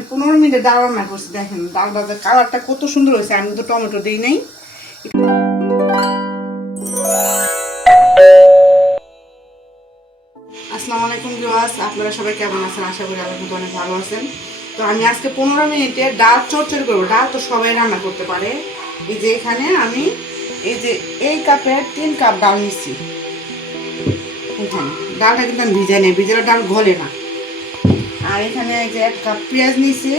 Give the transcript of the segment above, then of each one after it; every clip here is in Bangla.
আমি পনেরো মিনিটে ডাল করছি, দেখেন ডালটা কালারটা কত সুন্দর হয়েছে, আমি তো টমেটো দিই নাই। আসসালামু আলাইকুম ভিউয়ার্স, আপনারা সবাই কেমন আছেন? আশা করি আপনার অনেক ভালো আছেন। তো আমি আজকে পনেরো মিনিটে ডাল চচ্চড়ি করব। ডাল তো সবাই রান্না করতে পারে। এই যে এখানে আমি এই যে এই কাপের তিন কাপ ডাল নিচ্ছি। এখানে। ডালটা কিন্তু আমি ভিজাই নেই, ভিজালে ডাল গলে না। আর এখানে যে এক কাপ পেঁয়াজ নিয়েছি।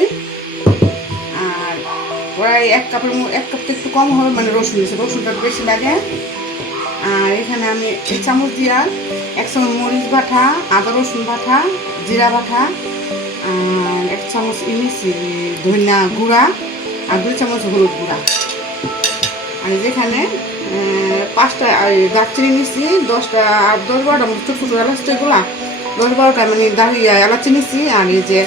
আর প্রায় এক কাপের এক কাপ তো একটু কম হবে মানে রসুন নিয়েছি। রসুনটা বেশি লাগে। আর এখানে আমি এক চামচ দিয়া এক চামচ মরিচ বাটা, আদা রসুন বাটা, জিরা বাটা, আর এক চামচ ইলিশি ধনিয়া গুঁড়া আর দুই চামচ হলুদ গুঁড়া। আর যেখানে পাঁচটা দারচিনি নিচ্ছি দশটা আর দশ বারোটা ছোটো ছোটো এলাচ তো এগুলা। দশ বারোটা মানে দাঁড়িয়ে এলাচি নিচ্ছি আর এই যে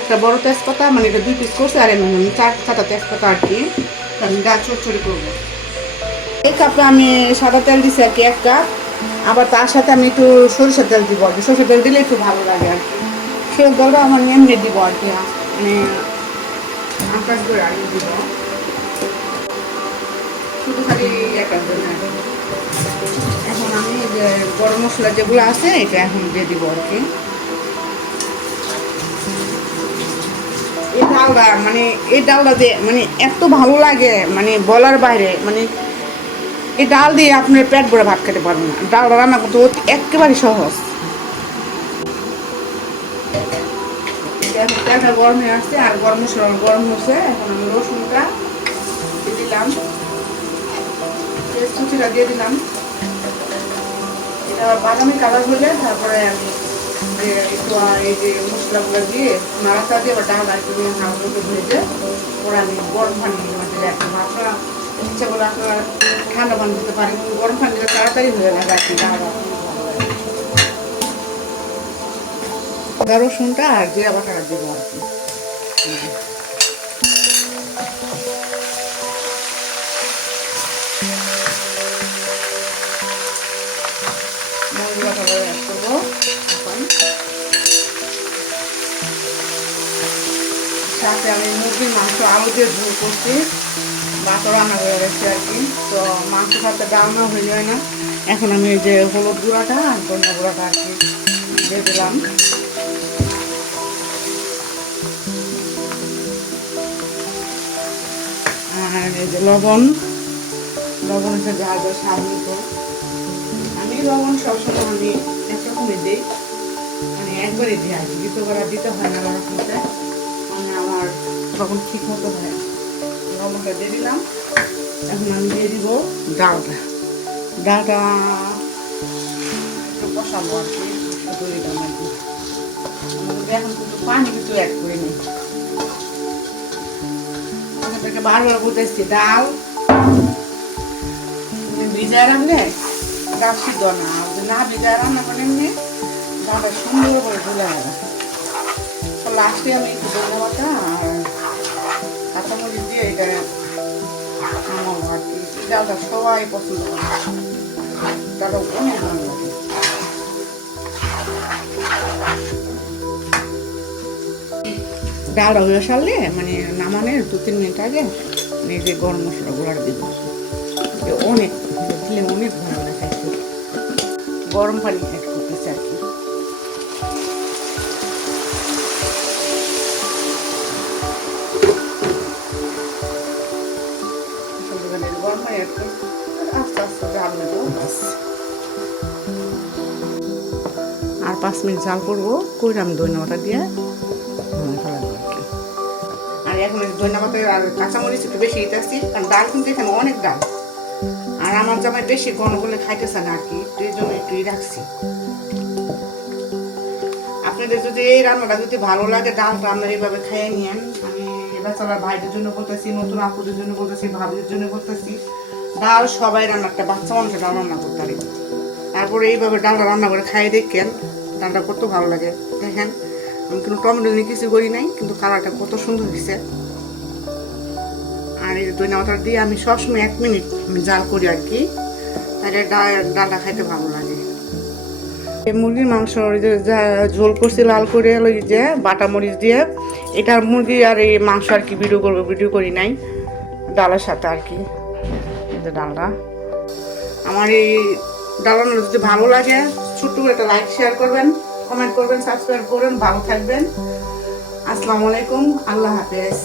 একটা বড় তেজপাতা মানে এটা দুই পিস করছে, আর এমনি চার চারটা তেজপাতা আর কি আমি ডাল চড়চড়ি করব। এই কাপে আমি সাদা তেল দিছি আর কি এক কাপ, আবার তার সাথে আমি একটু সরিষার তেল দিব আর কি। সরিষার তেল দিলে একটু ভালো লাগে আর কি। সেই তেলটা আমার এমনি দিব আর কি মানে আকাশ করে আগে দিব। শুধু খালি গরম মশলা যেগুলো আছে, এটা এখন দিয়ে দিব আর কি। এই ডালটা মানে এই ডালটা দিয়ে মানে এত ভালো লাগে মানে বলার বাইরে মানে এই ডাল দিয়ে আপনার পেট ভরে ভাত খেতে পারবেন না। ডালটা রান্না করতে একেবারে সহজ। তেলটা গরম হয়ে আসছে, আর গরম মশলা গরম হচ্ছে, এখন আমি রসুনটা দিলাম। দিয়ে দিলাম। বাদামি কালার হলে তারপরে আমি একটু এই যে মশলাগুলো দিয়ে নাড়াটা দিয়ে বা ডাল একটু দিয়ে করে ভেজে ওরা আমি গরম পানি মানে একটা আপনারা ইচ্ছা করে আপনারা ঠান্ডা পানি দিতে পারেন গরম পানি দিলে তাড়াতাড়ি হয়ে যায় আর কি ডাল রসুনটা আর জিরা বাটাটা দেবো আর কি। সাথে আমি মুরগির মাংস, আলু দিয়ে ঝোল করছি। ভাতও রান্না করে রেখেছি আর কি। তো মাংস সাথে ডালনা হয়ে যায় না। এখন আমি এই যে হলুদ গুঁড়াটা আর ধনিয়া গুঁড়াটা আর কি দিয়ে দিলাম। আর এই যে লবণ লবণ হচ্ছে স্বাদ মতো। আমি লবণ সবসময় আমি একরকমই দিই। মানে একবারই দিই আর কি। দ্বিতীয়বার দিতে হয় না আমার তখন ঠিক মতো হয় লবণটা দিয়ে দিলাম। এখন আমি দিয়ে দিব ডালটা। ডালটা একটু কষাবো আর কি, শুধু এটা নাকি। এখন কিন্তু পানি কিন্তু অ্যাড করে নিই। থেকে বারবার বলতেছি, ডাল ভিজায় রাখলে ডাল সিদ্ধ না। না ভিজায় রান্না করে এমনি ডালটা সুন্দর করে যাবে। তো লাস্টে আমি একটু আর কাঁচামরিচ দিয়ে এটা আর কি এই সবাই পছন্দ করে। অনেক ভালো লাগে। ডালটা হয়ে সারলে মানে নামানোর দু তিন মিনিট আগে এই যে গরম মশলা গুঁড়াটা দিব অনেক দিলে অনেক ভালো লাগে। গরম পানি গরম আস্তে আস্তে জাল আর পাঁচ মিনিট জাল করব করে আমি দইনাটা দিয়ে। আর এখন ধন্যবাদ আর কাঁচামরিচ একটু বেশি দিতে আসছি কারণ ডাল কিন্তু এখানে অনেক ডাল। আর আমার জামাই বেশি ঘন করলে খাইতেছে না আর কি একটু এই জন্য একটুই রাখছি। আপনাদের যদি এই রান্নাটা যদি ভালো লাগে ডালটা আপনারা এইভাবে খাইয়ে নিয়েন। এবার চলার ভাইদের জন্য করতেছি নতুন আপুদের জন্য বলতেছি, ভাবিদের জন্য করতেছি ডাল সবাই রান্নাটা বাচ্চা মানুষের ডাল রান্না করতে পারে। তারপরে এইভাবে ডালটা রান্না করে খাইয়ে দেখেন, ডালটা কত ভালো লাগে। দেখেন, আমি কিন্তু টমেটো নিয়ে কিছু করি নাই, কিন্তু কালারটা কত সুন্দর হয়েছে। আর এই দই নামাটা দিয়ে আমি সবসময় এক মিনিট জাল করি আর কি, তাহলে ডাল ডালটা খাইতে ভালো লাগে। মুরগির মাংস যে ঝোল করছি লাল করে ওই যে বাটা মরিচ দিয়ে। এটা মুরগি আর এই মাংস আর কি ভিডিও করব ভিডিও করি নাই। ডালের সাথে আর কি। ডালটা। আমার এই ডালানো যদি ভালো লাগে, ছোট্ট একটা লাইক শেয়ার করবেন কমেন্ট করবেন সাবস্ক্রাইব করবেন, ভালো থাকবেন। আসসালামু আলাইকুম, আল্লাহ হাফেজ।